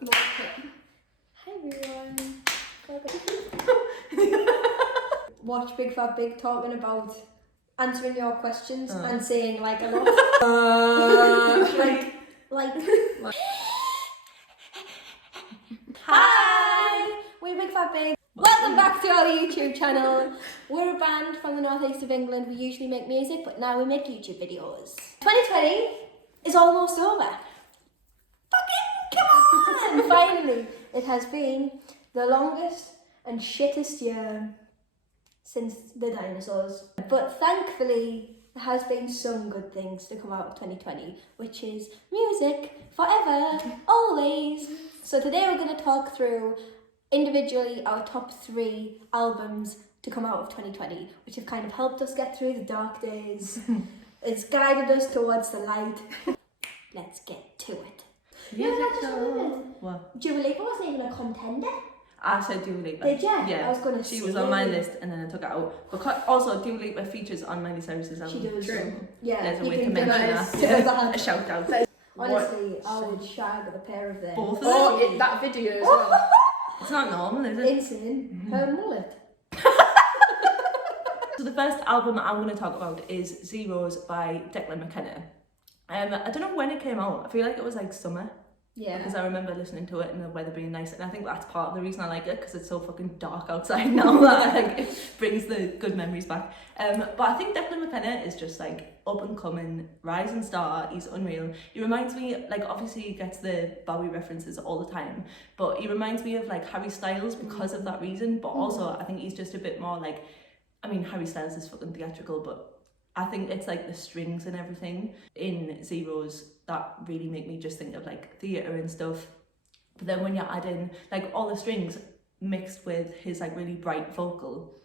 Okay. Hi everyone. Watch Big Fat Big talking about answering your questions and saying like a lot. like. Hi, we're Big Fat Big. Welcome back to our YouTube channel. We're a band from the northeast of England. We usually make music, but now we make YouTube videos. 2020 is almost over. Fucking come on! Finally, it has been the longest and shittest year since the dinosaurs. But thankfully, there has been some good things to come out of 2020, which is music forever, always. So today we're going to talk through individually our top 3 albums to come out of 2020, which have kind of helped us get through the dark days. It's guided us towards the light. Let's get to it. What? Dua Lipa wasn't even a contender. I said Dua Lipa. Did you? Yeah. I was going to She was on my list and then I took it out. Because also Dua Lipa features on Miley Cyrus's album. She does. True. Yeah. There's a way to mention that. Yeah. A shout out. Honestly, I would shag with a pair of them. Both of them? That video as well. It's not normal, is it? Insane. Her mullet. So the first album I'm going to talk about is Zeros by Declan McKenna. I don't know when it came out. I feel like it was like summer. Yeah. Because I remember listening to it and the weather being nice, and I think that's part of the reason I like it, because it's so fucking dark outside now that like it brings the good memories back. But I think Declan McKenna is just like up and coming, rising star. He's unreal. He reminds me, like, obviously he gets the Bowie references all the time, but he reminds me of like Harry Styles because of that reason. But also I think he's just a bit more like, I mean, Harry Styles is fucking theatrical, but I think it's like the strings and everything in Zeros that really make me just think of like theatre and stuff. But then when you're adding like all the strings mixed with his like really bright vocal,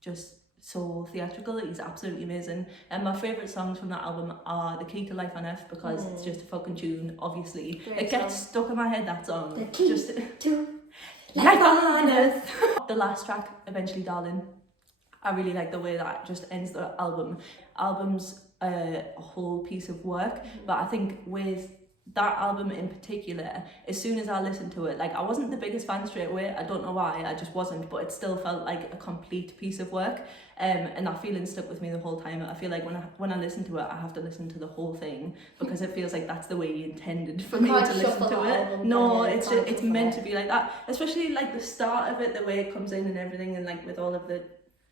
just so theatrical, he's absolutely amazing. And my favourite songs from that album are The Key to Life on Earth, because it's just a fucking tune, obviously. Great it gets stuck in my head, that song. The Key just to Life on Earth. The last track, Eventually Darling, I really like the way that just ends the album. Album's a whole piece of work, but I think with that album in particular, as soon as I listened to it, like, I wasn't the biggest fan straight away. I don't know why, I just wasn't, but it still felt like a complete piece of work, and that feeling stuck with me the whole time. I feel like when I listen to it, I have to listen to the whole thing, because it feels like that's the way he intended for me to listen to it. No, it's meant to be like that, especially like the start of it, the way it comes in and everything, and like with all of the,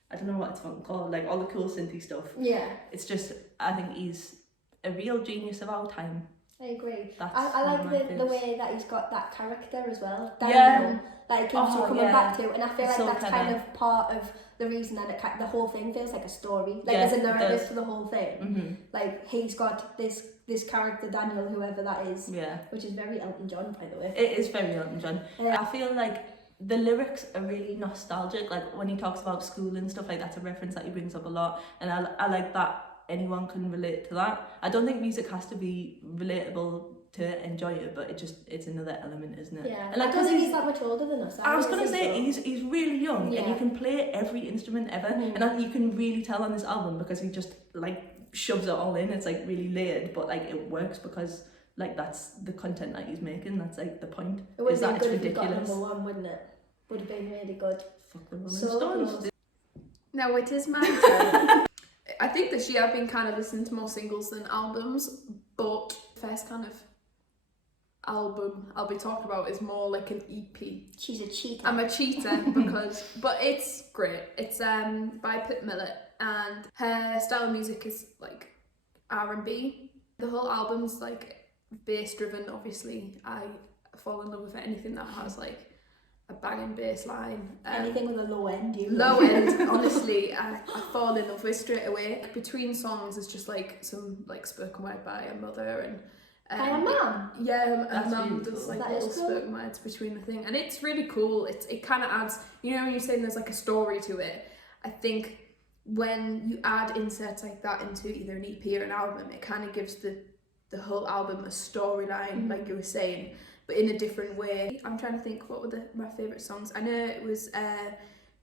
I don't know what it's fucking called, like all the cool synthy stuff. Yeah. It's just, I think he's a real genius of our time. I agree. That's I like the way that he's got that character as well. Yeah. Like, keeps coming back to, and I feel like so that's clever. kind of part of the reason that the whole thing feels like a story. Like, Yeah, there's a narrative does. to the whole thing. Like, he's got this character, Daniel, whoever that is. Yeah. Which is very Elton John, by the way. It is very Elton John. I feel like the lyrics are really nostalgic. Like when he talks about school and stuff, like that's a reference that he brings up a lot, and I like that anyone can relate to that. I don't think music has to be relatable to enjoy it, but it's another element, isn't it? Yeah. And like, I don't think he's that much older than us. I was gonna say he's really young, Yeah. and you can play every instrument ever, and you can really tell on this album because he just like shoves it all in. It's like really layered, but like it works because like that's the content that he's making. That's like the point. It would is have that been it's good if we got ridiculous. number 1, wouldn't it? Would have been really good. Fuck the Rolling So Stones. close. Now it is my turn. I think this year I've been kind of listening to more singles than albums, but first kind of album I'll be talking about is more like an EP. She's a cheater. I'm a cheater but it's great. It's by Pip Millett, and her style of music is like R&B. The whole album's like bass driven, obviously. I fall in love with anything that has like a banging bass line. Anything with a low end, you Low end, honestly, I fall in love with straight away. Between songs is just like some like spoken word by a mother and by a mum. Yeah, That's a mum really does cool. like That little is cool. spoken words between the thing, and it's really cool. It kind of adds, you know, when you're saying there's like a story to it. I think when you add inserts like that into either an EP or an album, it kind of gives the whole album a storyline, like you were saying, but in a different way. I'm trying to think, what were my favourite songs? I know it was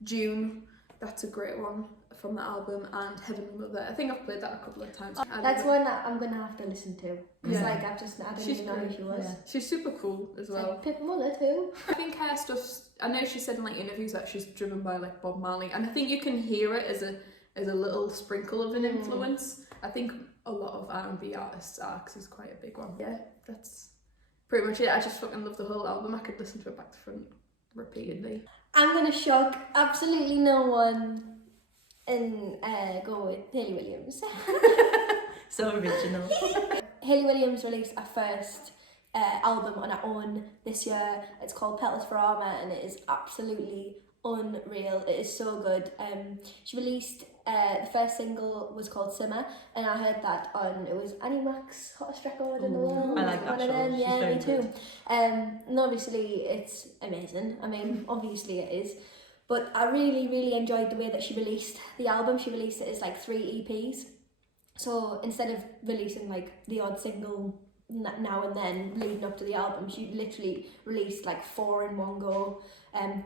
June. That's a great one from the album, and Heavenly Mother. I think I've played that a couple of times. That's one that I'm gonna have to listen to because Yeah. like I don't even know who she was. Yeah. She's super cool as well. Like Pip Mother too. I think her stuff's, I know she said in like interviews that she's driven by like Bob Marley, and I think you can hear it as a little sprinkle of an influence. I think a lot of R&B artists are, 'cause it's quite a big one. Yeah, that's pretty much it. I just fucking love the whole album. I could listen to it back to front repeatedly. I'm gonna shock absolutely no one and go with Hayley Williams. So original. Hayley Williams released her first album on her own this year. It's called Petals for Armour and it is absolutely unreal. It is so good. She released the first single was called Simmer, and I heard that on, it was Annie Mac's hottest record in the world. I like that One of show. them. She's Yeah, very me too. good. And obviously it's amazing. I mean, obviously it is. But I really, really enjoyed the way that she released the album. She released it as like 3 EPs. So instead of releasing like the odd single now and then leading up to the album, she literally released like 4 in one go,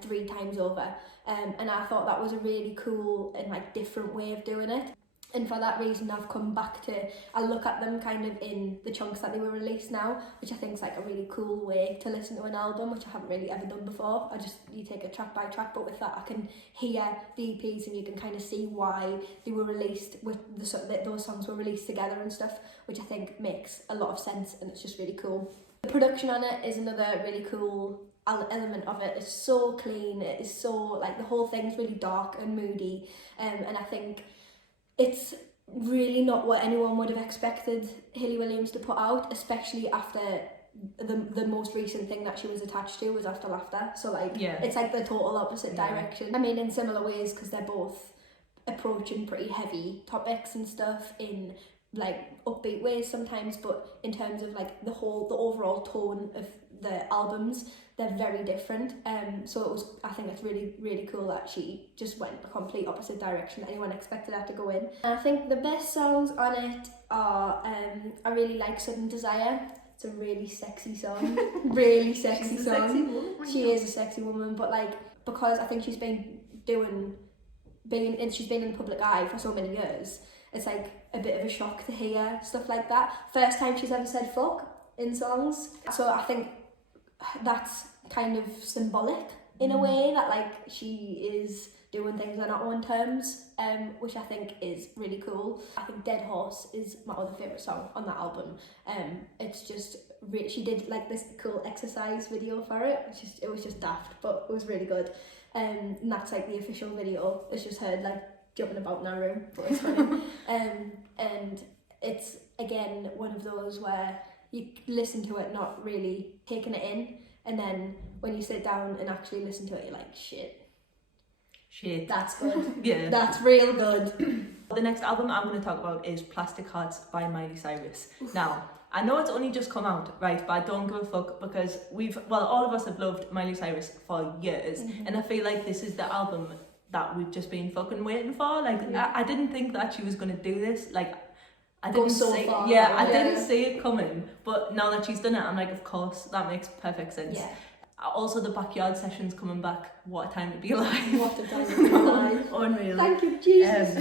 3 times over. And I thought that was a really cool and like different way of doing it. And for that reason, I've come back to, I look at them kind of in the chunks that they were released now, which I think is like a really cool way to listen to an album, which I haven't really ever done before. You take it track by track, but with that I can hear the EPs and you can kind of see why they were released, with those songs were released together and stuff, which I think makes a lot of sense and it's just really cool. The production on it is another really cool element of it. It's so clean, it is so, like the whole thing's really dark and moody, and I think it's really not what anyone would have expected Hayley Williams to put out, especially after the most recent thing that she was attached to was After Laughter. So like, it's like the total opposite direction. I mean, in similar ways, because they're both approaching pretty heavy topics and stuff in like upbeat ways sometimes, but in terms of like the overall tone of the albums, they're very different. So it was, I think it's really, really cool that she just went a complete opposite direction that anyone expected her to go in. And I think the best songs on it are, I really like Sudden Desire. It's a really sexy song, really sexy She's a song. sexy woman. She is a sexy woman, but like, because I think she's been in the public eye for so many years, it's like a bit of a shock to hear stuff like that. First time she's ever said fuck in songs. So I think that's kind of symbolic in a way, that like she is doing things on her own terms, which I think is really cool. I think Dead Horse is my other favourite song on that album. It's just, she did like this cool exercise video for it. It was just daft, but it was really good. And that's like the official video. It's just her like jumping about in our room, but it's funny. And it's again one of those where you listen to it not really taking it in, and then when you sit down and actually listen to it, you're like, shit, that's good. Yeah, that's real good. The next album I'm going to talk about is Plastic Hearts by Miley Cyrus. Now, I know it's only just come out, right, but I don't give a fuck because all of us have loved Miley Cyrus for years, and I feel like this is the album that we've just been fucking waiting for. Like, I didn't think that she was going to do this. Like, I didn't didn't see it coming, but now that she's done it, I'm like, of course, that makes perfect sense. Yeah. Also, the Backyard Sessions coming back. What a time to be alive. What a time to be alive. Unreal. Thank you, Jesus.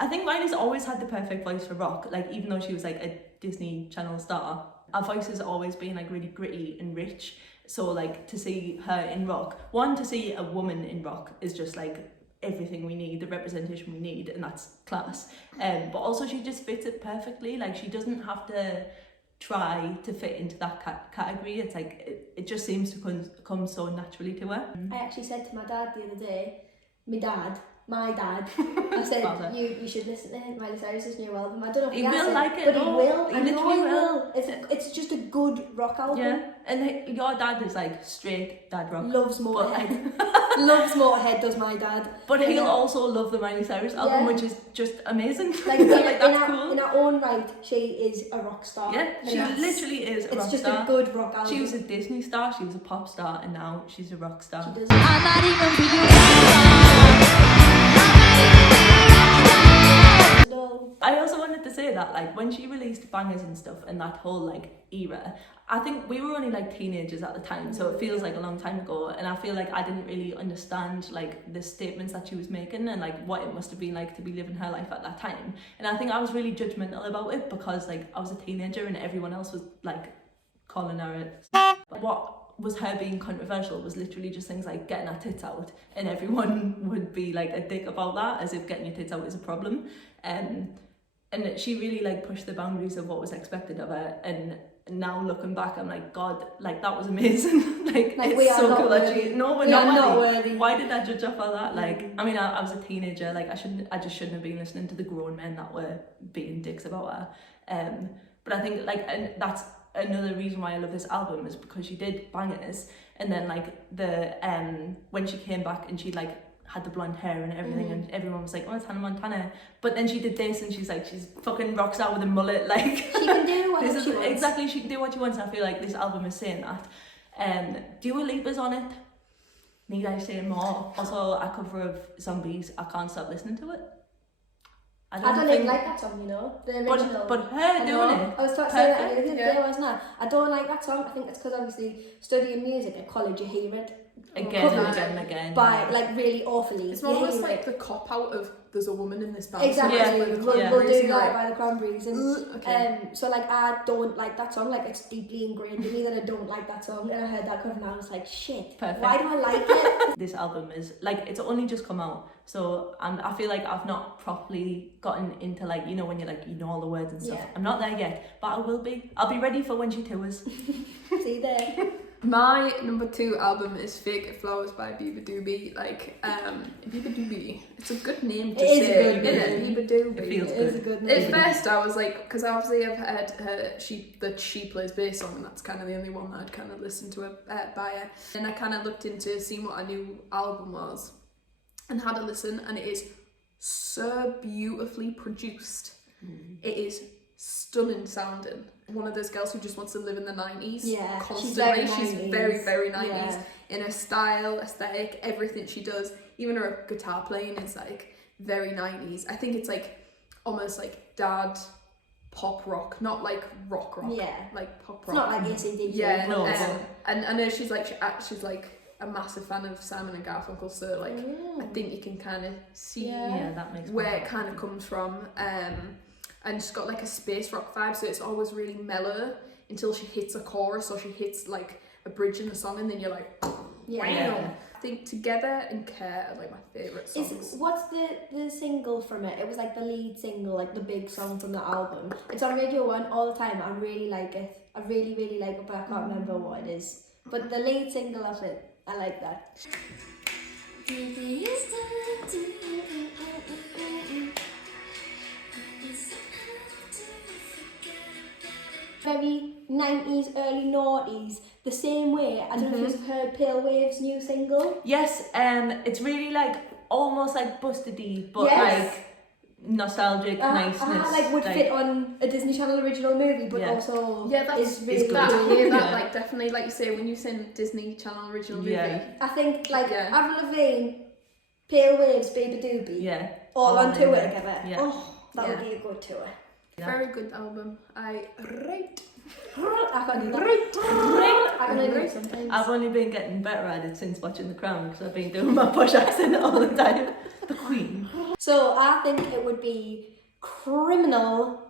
I think Miley's always had the perfect voice for rock. Like, even though she was like a Disney Channel star, her voice has always been like really gritty and rich. So like, to see her in rock, to see a woman in rock is just like everything we need, the representation we need, and that's class. But also she just fits it perfectly. Like, she doesn't have to try to fit into that category. It's like it just seems to come so naturally to her. I actually said to my dad the other day, my dad, I said, you should listen to Miley Cyrus's new album. I don't know if he will like it, but he will. He literally will. It's just a good rock album. Yeah, and your dad is like straight dad rock. Loves Motorhead. Loves Motorhead, does my dad. But he'll also love the Miley Cyrus album, which is just amazing. Like, that's cool. In her own right, she is a rock star. Yeah, she literally is a rock star. It's just a good rock album. She was a Disney star, she was a pop star, and now she's a rock star. She does. I'm not even for you. I also wanted to say that, like, when she released bangers and stuff and that whole, like, era, I think we were only, like, teenagers at the time, so it feels like a long time ago, and I feel like I didn't really understand, like, the statements that she was making and, like, what it must have been like to be living her life at that time. And I think I was really judgmental about it because, like, I was a teenager and everyone else was, like, calling her it. What was her being controversial was literally just things like getting her tits out, and everyone would be like a dick about that, as if getting your tits out is a problem. And she really, like, pushed the boundaries of what was expected of her, and now looking back I'm like, God, like, that was amazing. like it's so cool that she, no, we're not worthy. Why did I judge her for that? Like, I mean, I was a teenager, like, I just shouldn't have been listening to the grown men that were being dicks about her. But I think, like, and that's another reason why I love this album, is because she did bangers, and then, like, the when she came back and she, like, had the blonde hair and everything, and everyone was like, oh, it's Hannah Montana. But then she did this and she's fucking rock star with a mullet, like, she can do what she wants. Exactly, she can do what she wants, and I feel like this album is saying that. Dua Lipa's on it, need I say more? Also a cover of Zombies, I can't stop listening to it. I don't even like that song, you know, the original. But her doing it, I was talking about that the other day, wasn't I? I don't like that song. I think it's because obviously studying music at college, you hear it again. By, like, really awfully. It's almost like the cop out of there's a woman in this band. Exactly. So we'll do that by the Cranberries, and so, like, I don't like that song. Like, it's deeply ingrained in me that I don't like that song, and I heard that cover and I was like, shit. Perfect. Why do I like it? This album is, like, it's only just come out, so I feel like I've not properly gotten into, like, you know, when you're like, you know all the words and stuff. I'm not there yet, but I will be. I'll be ready for when she tours. See you there. My number 2 album is Fake Flowers by bigfatbig. Like, bigfatbig. It's a good name to say. It is a good name. It feels good. It is a good name. At first I was like, because obviously I've heard her, she plays bass on, and that's kind of the only one that I'd kind of listened to by her. And I kind of looked into seeing what a new album was and had a listen, and it is so beautifully produced. It is stunning sounding. One of those girls who just wants to live in the 90s. Yeah, constantly. She's very, very 90s. Yeah. In her style, aesthetic, everything she does, even her guitar playing is, like, very 90s. I think it's, like, almost like dad pop rock, not like rock. Yeah. Like pop It's rock. not like AC/DC. Yeah, no. And I know she's like a massive fan of Simon and Garfunkel, so, like, I think you can kind of see that makes where it kind of comes from. And she's got, like, a space rock vibe, so it's always really mellow until she hits a chorus or she hits, like, a bridge in the song, and then you're like, wow. Yeah. I think Together and Care are, like, my favourite songs. What's the single from it? It was, like, the lead single, like, the big song from the album. It's on Radio 1 all the time. I really like it. I really, really like it, but I can't remember what it is. But the lead single of it, I like that. Very 90s, early noughties, the same way. I don't know if you've heard Pale Wave's new single. Yes, it's really, like, almost like busted-y, but like nostalgic niceness. Like, would fit on a Disney Channel original movie, but also that's really good. I hear that, like, definitely, like you say, when you say Disney Channel original movie. I think, like, Avril Lavigne, Pale Waves, Baby Doobie, all on tour together. Oh, that would be a good tour. Very good album. I can't do that. Sometimes. I've only been getting better at it since watching The Crown, because I've been doing my posh accent all the time. The Queen. So I think it would be criminal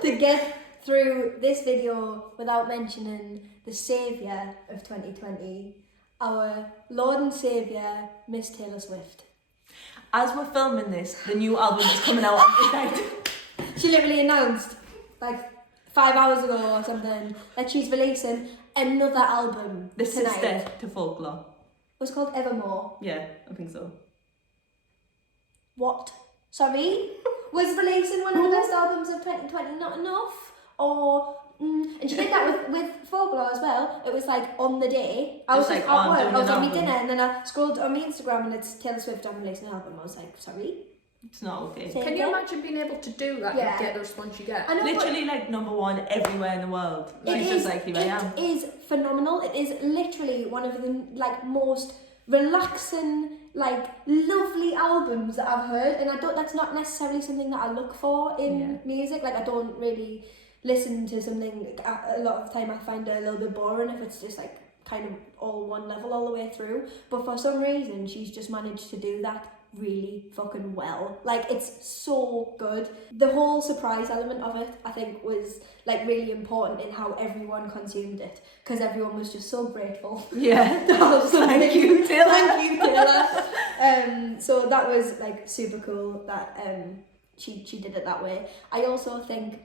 to get through this video without mentioning the saviour of 2020, our Lord and Saviour, Miss Taylor Swift. As we're filming this, the new album is coming out on midnight. She literally announced, like, 5 hours ago or something, that she's releasing another album The tonight. sister to Folklore. It was called Evermore. Yeah, I think so. What? Sorry? Was releasing one of the best albums of 2020 not enough? Or... and she did that with Folklore as well. It was, like, on the day. I was just at work, I was on my dinner, and then I scrolled on my Instagram and it's Taylor Swift on releasing an album. I was like, sorry? It's not okay. Can you imagine being able to do that and get the response you get? I know, literally, like, #1 everywhere in the world. She's just like, here I am. It is phenomenal. It is literally one of the, like, most relaxing, like lovely albums that I've heard, and that's not necessarily something that I look for in music. Like, I don't really listen to something, a lot of the time I find it a little bit boring if it's just like kind of all one level all the way through, but for some reason she's just managed to do that really fucking well. Like, it's so good. The whole surprise element of it, I think, was like really important in how everyone consumed it, because everyone was just so grateful. Yeah. Thank you, Taylor. Thank you, Taylor. So that was like super cool that she did it that way. I also think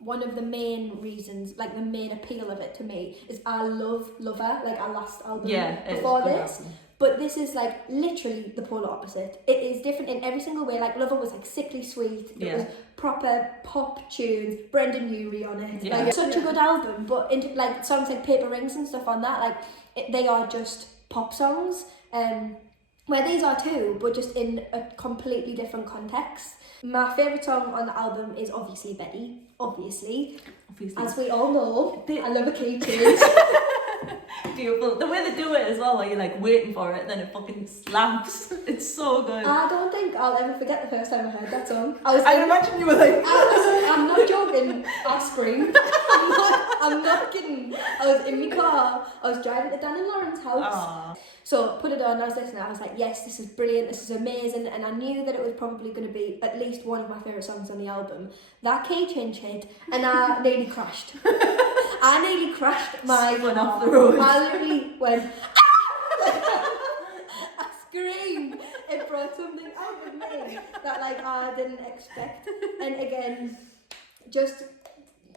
one of the main reasons, like the main appeal of it to me, is I love Lover, like our last album before this. Album. But this is like literally the polar opposite. It is different in every single way. Like, Lover was like sickly sweet. It was proper pop tunes, Brendan Urie on it. Yeah. Like, such a good album. But into like songs like Paper Rings and stuff on that, like they are just pop songs. Where these are too, but just in a completely different context. My favourite song on the album is obviously Betty. Obviously. As we all know, I love a key change. Beautiful. The way they do it as well, where you're like waiting for it and then it fucking slaps. It's so good. I don't think I'll ever forget the first time I heard that song. I imagine you were like... I'm not joking. I screamed. I'm not kidding. I was in my car. I was driving to Dan and Lauren's house. Aww. So put it on, I was listening, I was like, yes, this is brilliant, this is amazing, and I knew that it was probably going to be at least one of my favourite songs on the album. That key change hit, and I nearly crashed. I nearly crashed my car. Off the road. I literally went, ah! I screamed. It brought something out of me that like I didn't expect. And again, just...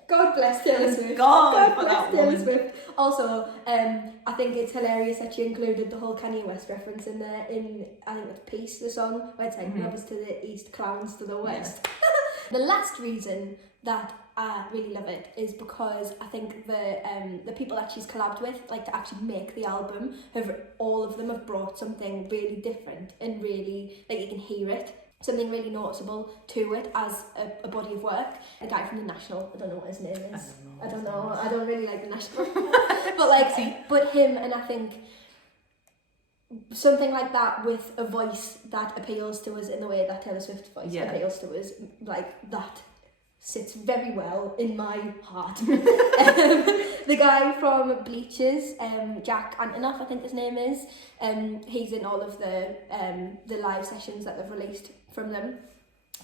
God bless Taylor Swift. God bless Taylor Swift. Also, I think it's hilarious that she included the whole Kanye West reference in there. In I think it's Peace, the song, where it's like lovers to the east, clowns to the west. The last reason that I really love it is because I think the people that she's collabed with, like to actually make the album, all of them have brought something really different and really like you can hear it. Something really noticeable to it as a body of work. A guy from The National, I don't know what his name is. I don't know. I don't really like The National. But like, but him, and I think something like that with a voice that appeals to us in the way that Taylor Swift's voice appeals to us, like that sits very well in my heart. The guy from Bleachers, Jack Antonoff, I think his name is, he's in all of the live sessions that they've released from them,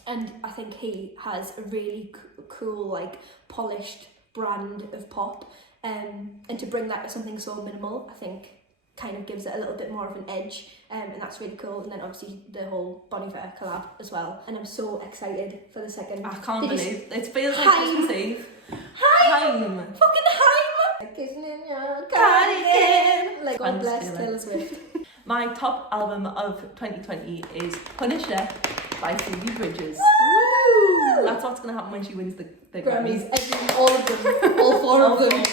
and I think he has a really cool, like polished brand of pop, and to bring that to something so minimal, I think kind of gives it a little bit more of an edge, and that's really cool. And then obviously the whole Bon Iver collab as well, and I'm so excited for the second. I can't believe it feels like Christmas Eve. Haim! Fucking Haim! Kissing in your cardigan. Like, God bless Taylor Swift. My top album of 2020 is Punisher by Phoebe Bridgers. Woo! That's what's going to happen when she wins the Grammys. All of them. All four of them.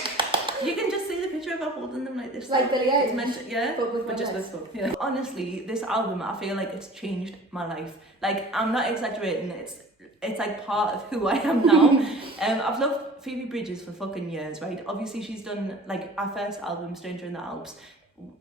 You can just see the picture of her holding them like this. Like Billie Eilish. Yeah, but just with both. Yeah. Honestly, this album, I feel like it's changed my life. Like, I'm not exaggerating. It's like part of who I am now. I've loved Phoebe Bridgers for fucking years, right? Obviously, she's done like our first album, Stranger in the Alps,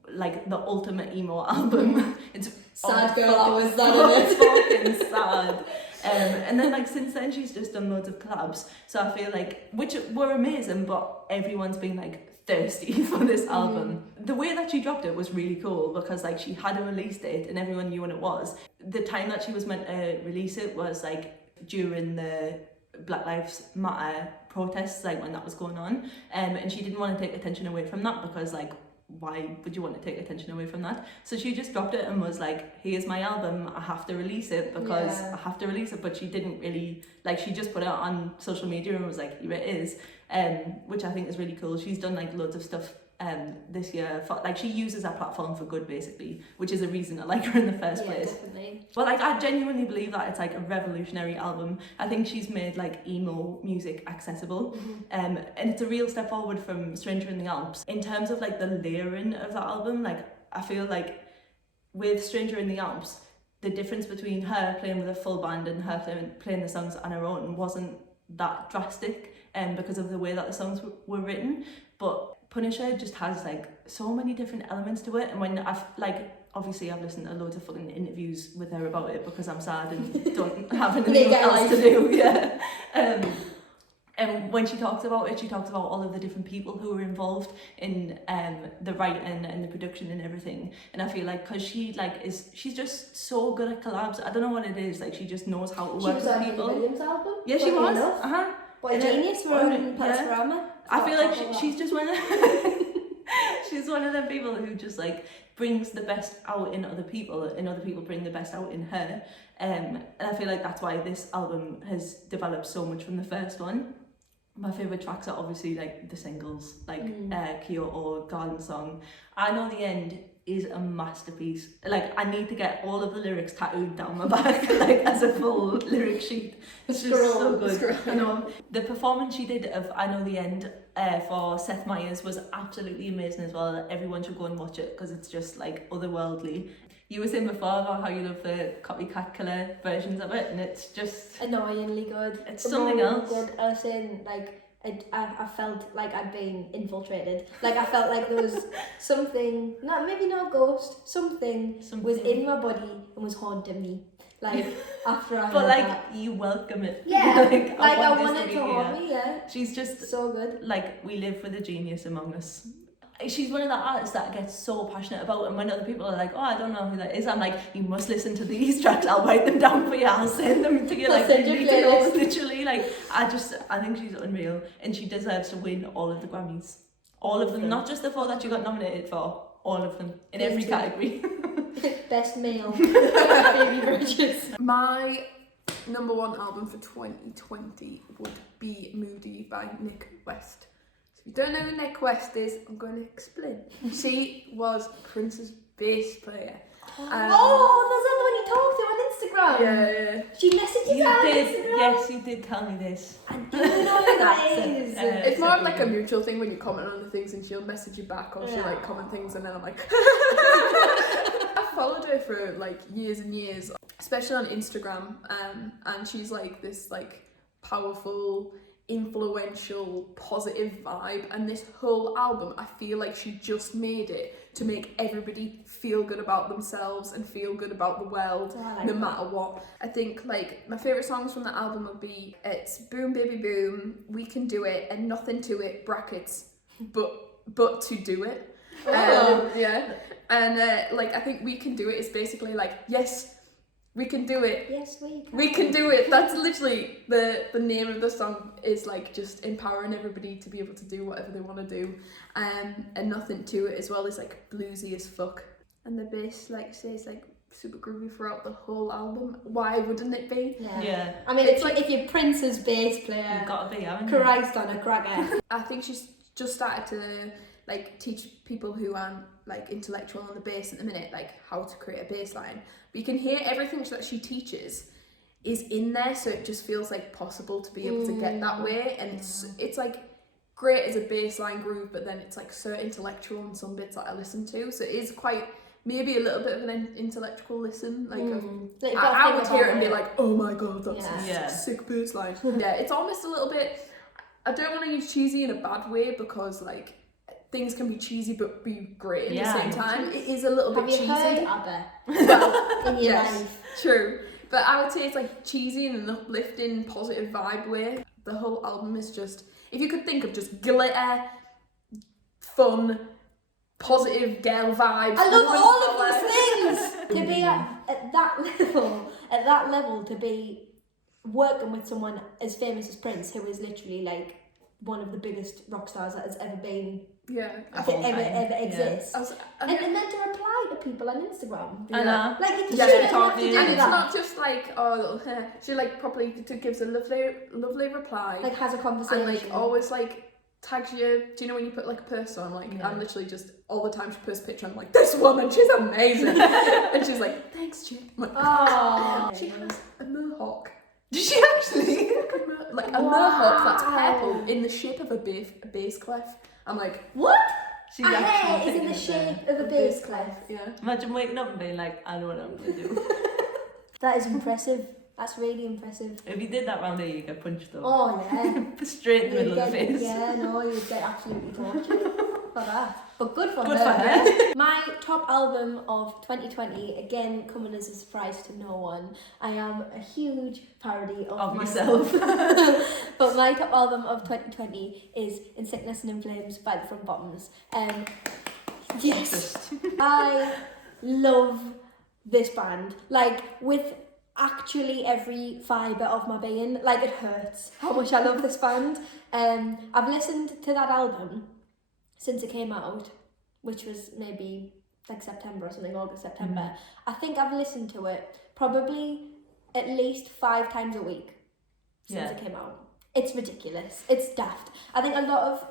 like the ultimate emo album. It's sad girl, I was that in it. Fucking sad. And then like since then she's just done loads of collabs, so I feel like, which were amazing, but everyone's been like thirsty for this album. The way that she dropped it was really cool, because like she had a release date and everyone knew when it was. The time that she was meant to release it was like during the Black Lives Matter protests, like when that was going on, and she didn't want to take attention away from that, because like, why would you want to take attention away from that? So she just dropped it and was like, here's my album, I have to release it because I have to release it. But she didn't really, like, she just put it on social media and was like, here it is, which I think is really cool. She's done like loads of stuff this year, for, like, she uses that platform for good basically, which is a reason I like her in the first place. Definitely. But like, I genuinely believe that it's like a revolutionary album. I think she's made like emo music accessible, and it's a real step forward from Stranger in the Alps. In terms of like the layering of that album, like I feel like with Stranger in the Alps, the difference between her playing with a full band and her playing the songs on her own wasn't that drastic, because of the way that the songs were written. But Punisher just has like so many different elements to it, and when I've like obviously I've listened to loads of fucking interviews with her about it because I'm sad and don't have anything else to do. Yeah. And when she talks about it, she talks about all of the different people who were involved in the writing and the production and everything. And I feel like because she's just so good at collabs. I don't know what it is. Like she just knows how to work with people. Williams album. Yeah, she was. What a genius for Panorama. I feel like she's just one of she's one of them people who just like brings the best out in other people, and other people bring the best out in her. And I feel like that's why this album has developed so much from the first one. My favourite tracks are obviously like the singles, like Kyoto, Garden Song. I Know the End is a masterpiece. Like I need to get all of the lyrics tattooed down my back, like as a full lyric sheet. It's just so good. I know. The performance she did of I Know the End for Seth Meyers was absolutely amazing as well. Everyone should go and watch it because it's just like otherworldly. You were saying before about how you love the copycat killer versions of it, and it's just annoyingly good. It's something else. Good. I was saying like I felt like I'd been infiltrated. Like I felt like there was something, maybe not a ghost, something was in my body and was haunting me. Like after I but like that. You welcome it. Yeah. like I want it to haunt me. Yeah. She's just so good. Like we live with a genius among us. She's one of the artists that gets so passionate about, and when other people are like, oh, I don't know who that is, I'm like, you must listen to these tracks, I'll write them down for you, I'll send them to you, like, you need to know, literally, like, I think she's unreal, and she deserves to win all of the Grammys. All of them, not just the 4 that she got nominated for, all of them, in every category. Best male. Baby Virtues. My number 1 album for 2020 would be Moody by Nick West. If you don't know who Nick West is, I'm going to explain. She was Prince's bass player. Oh, that's the one you talked to on Instagram. Yeah. She messaged you on Instagram. Yes, you did tell me this. I do know who that is. It's more of like a mutual thing when you comment on the things and she'll message you back, or she'll like comment things and then I'm like I followed her for like years and years, especially on Instagram, and she's like this like powerful, influential, positive vibe, and this whole album I feel like she just made it to make everybody feel good about themselves and feel good about the world, no matter what. I think like my favourite songs from the album would be it's Boom Baby Boom, We Can Do It, and Nothing to It brackets but to do it. Yeah, and like I think We Can Do It is basically like, yes, we can do it. Yes, we can. We can do it. That's literally the name of the song, is like just empowering everybody to be able to do whatever they want to do. And Nothing to It as well is like bluesy as fuck. And the bass like says like super groovy throughout the whole album. Why wouldn't it be? Yeah. I mean, it's like if you're Prince's bass player, you've got to be, haven't you? Christ on a cracker. I think she's just started to like teach people who aren't like intellectual on the bass at the minute like how to create a bass line. But you can hear everything that she teaches is in there, so it just feels like possible to be able to get that way. And it's like great as a bass line groove, but then it's like so intellectual in some bits that I listen to, so it is quite maybe a little bit of an intellectual listen. Like I would hear it and be like, oh my god, that's a sick bass line. Yeah, it's almost a little bit, I don't want to use cheesy in a bad way, because like things can be cheesy but be great at the same time. It is a little bit cheesy. Have you heard ABBA? Well, in your life. True. But I would say it's like cheesy in an uplifting, positive vibe way. The whole album is just, if you could think of just glitter, fun, positive girl vibes. I love all of those things. To be at that level, to be working with someone as famous as Prince, who is literally like one of the biggest rock stars that has ever been. Ever exists. And then to reply to people on Instagram. I know. Like, and it's not just like, oh, she like probably gives a lovely reply. Like has a conversation. And like always like tags you. Do you know when you put like a post on? Like I'm literally just all the time she posts a picture. I'm like, this woman, she's amazing. And she's like, thanks, Jim. Like, oh. She has a mohawk. Did she actually? Like a mohawk that's purple in the shape of a bass clef. I'm like, what? She's a hair is in the shape of a bass clef. Yeah. Imagine waking up and being like, I know what I'm going to do. That is impressive. That's really impressive. If you did that round here, you'd get punched though. Oh yeah. Straight in the middle of the face. Yeah, no, you'd get absolutely tortured. for that. But good for Good her. for her. My top album of 2020, again coming as a surprise to no one. I am a huge parody of myself. But my top album of 2020 is In Sickness and in Flames by the Front Bottoms. Yes, I love this band. Like, with actually every fibre of my being. Like, it hurts how much I love this band. I've listened to that album since it came out, which was maybe like September or something, August, September. I think I've listened to it probably at least 5 times a week since it came out. It's ridiculous. It's daft. I think a lot of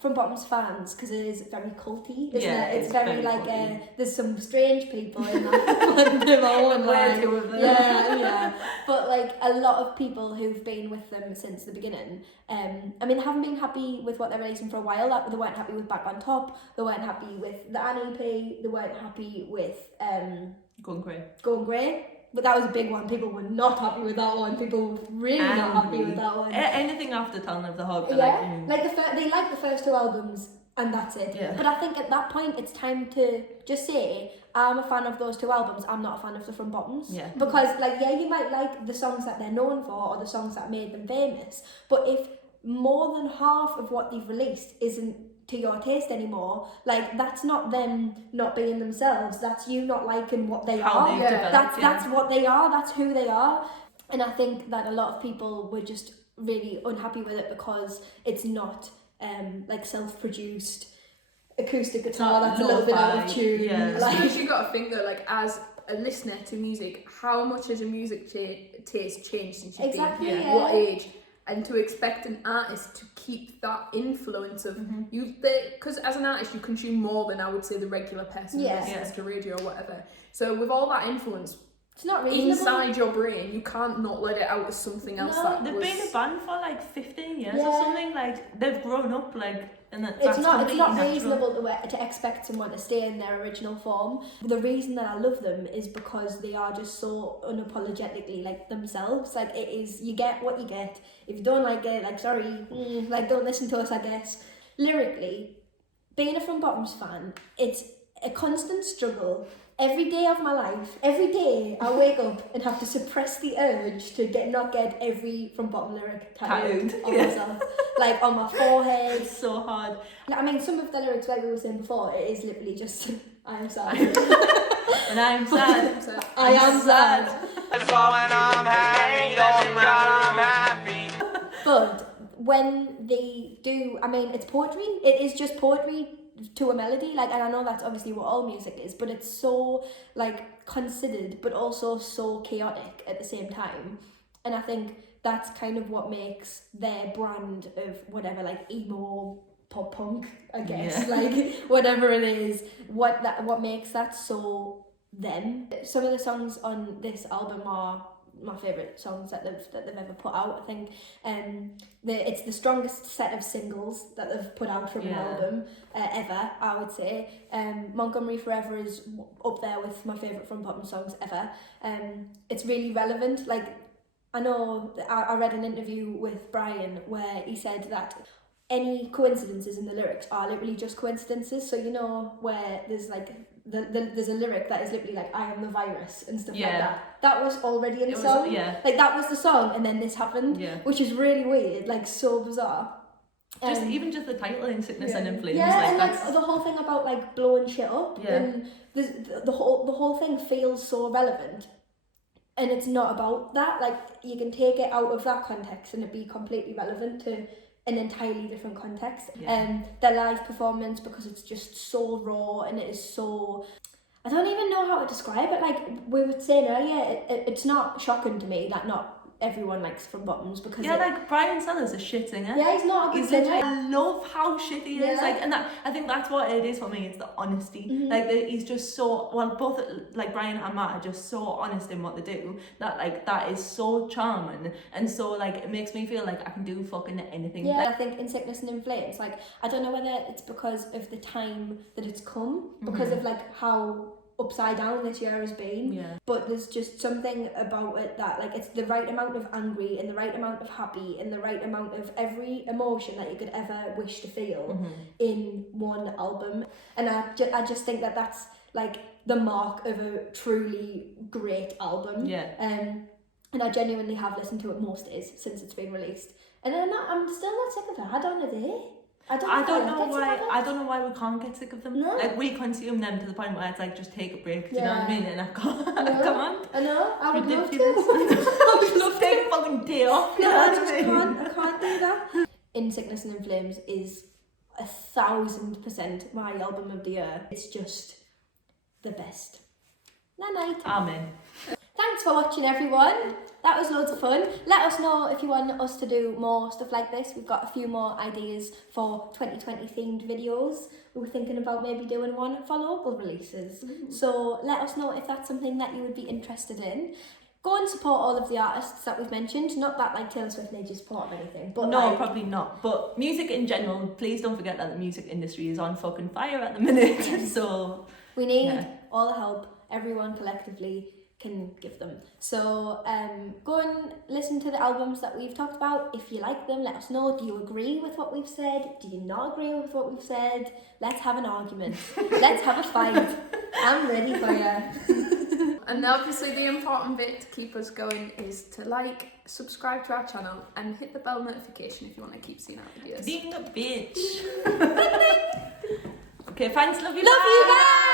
Front Bottoms fans, because it is very culty, isn't it? It's very like there's some strange people in that. Yeah. But like a lot of people who've been with them since the beginning. I mean, they haven't been happy with what they're releasing for a while. They weren't happy with Back on Top. They weren't happy with the Annie EP. They weren't happy with Going Grey. But that was a big one. People were not happy with that one. People were really not happy with that one. Anything after Talon of the Hog. They like the first 2 albums and that's it. Yeah. But I think at that point it's time to just say, I'm a fan of those 2 albums, I'm not a fan of the Front Bottoms. Yeah. Because you might like the songs that they're known for or the songs that made them famous, but if more than half of what they've released isn't to your taste anymore, like, that's not them not being themselves, that's you not liking what they are. That's what they are, that's who they are. And I think that a lot of people were just really unhappy with it because it's not like self-produced acoustic guitar that's a little bit out of tune. I suppose you got to think though, like, as a listener to music, how much has your music taste changed since you've been what age? And to expect an artist to keep that influence of you, because as an artist you consume more than I would say the regular person who listens to radio or whatever. So with all that influence, it's not reasonable. Inside your brain, you can't not let it out as something else. They've been a band for like 15 years or something. Like, they've grown up, like, and it's not reasonable to expect someone to stay in their original form. The reason that I love them is because they are just so unapologetically like themselves. Like, it is, you get what you get. If you don't like it, like, sorry, like, don't listen to us, I guess. Lyrically, being a Front Bottoms fan, it's a constant struggle. Every day of my life, every day I wake up and have to suppress the urge to not get every Front Bottom lyric tattooed on myself, like on my forehead. It's so hard. I mean, some of the lyrics, like we were saying before, it is literally just, I am sad. And I'm sad. I am sad. But when they do, I mean, it's poetry. It is just poetry to a melody, like, and I know that's obviously what all music is, but it's so like considered but also so chaotic at the same time. And I think that's kind of what makes their brand of whatever, like emo pop punk, I guess, like whatever it is, what makes that so them. Some of the songs on this album are my favourite songs that they've ever put out. I think it's the strongest set of singles that they've put out from an album ever, I would say. Montgomery Forever is up there with my favourite Front Bottom songs ever. It's really relevant. Like, I know I read an interview with Brian where he said that any coincidences in the lyrics are literally just coincidences. So, you know, where there's like there's a lyric that is literally like, I am the virus and stuff like that. That was already in the song. Like, that was the song and then this happened, which is really weird, like so bizarre. Even just the title, In Sickness and in Flames. Yeah, and like the whole thing about like blowing shit up, and the whole thing feels so relevant. And it's not about that. Like, you can take it out of that context and it be completely relevant to an entirely different context. Their live performance, because it's just so raw and it is so, I don't even know how to describe it. Like we were saying earlier, it's not shocking to me that not everyone likes Front Bottoms, because like Brian Sellers is a shit singer. He's not a good singer. I love how shit he is, like, and that, I think that's what it is for me. It's the honesty. Like, he's just so, well, both like Brian and Matt are just so honest in what they do, that like that is so charming, and so like it makes me feel like I can do fucking anything. I think In Sickness and in Flames, like, I don't know whether it's because of the time that it's come, because of like how upside down this year has been. Yeah. But there's just something about it that, like, it's the right amount of angry and the right amount of happy and the right amount of every emotion that you could ever wish to feel in one album. And I just think that that's like the mark of a truly great album. Yeah. And I genuinely have listened to it most days since it's been released. And I'm still not sick of it. I don't know they. I don't know why we can't get sick of them. No. Like, we consume them to the point where it's like, just take a break. Do you know what I Yeah. mean? And I can't. No. Come on. I know. I would love Ridiculous. to. I would love to take a fucking day off. No, I just can't. I can't do that. In Sickness and in Flames is 1000% my album of the year. It's just the best. Night. Amen. Thanks for watching, everyone. That was loads of fun. Let us know if you want us to do more stuff like this. We've got a few more ideas for 2020 themed videos. We were thinking about maybe doing one for local releases. So let us know if that's something that you would be interested in. Go and support all of the artists that we've mentioned. Not that like Taylor Swift needs your support or anything, but no, like, probably not. But music in general, please don't forget that the music industry is on fucking fire at the minute. So we need all the help everyone collectively can give them. So go and listen to the albums that we've talked about. If you like them, let us know. Do you agree with what we've said? Do you not agree with what we've said? Let's have an argument. Let's have a fight. I'm ready for you. And obviously the important bit to keep us going is to like, subscribe to our channel and hit the bell notification if you want to keep seeing our videos. Being a bitch. Okay, thanks, love you. Love you, bye.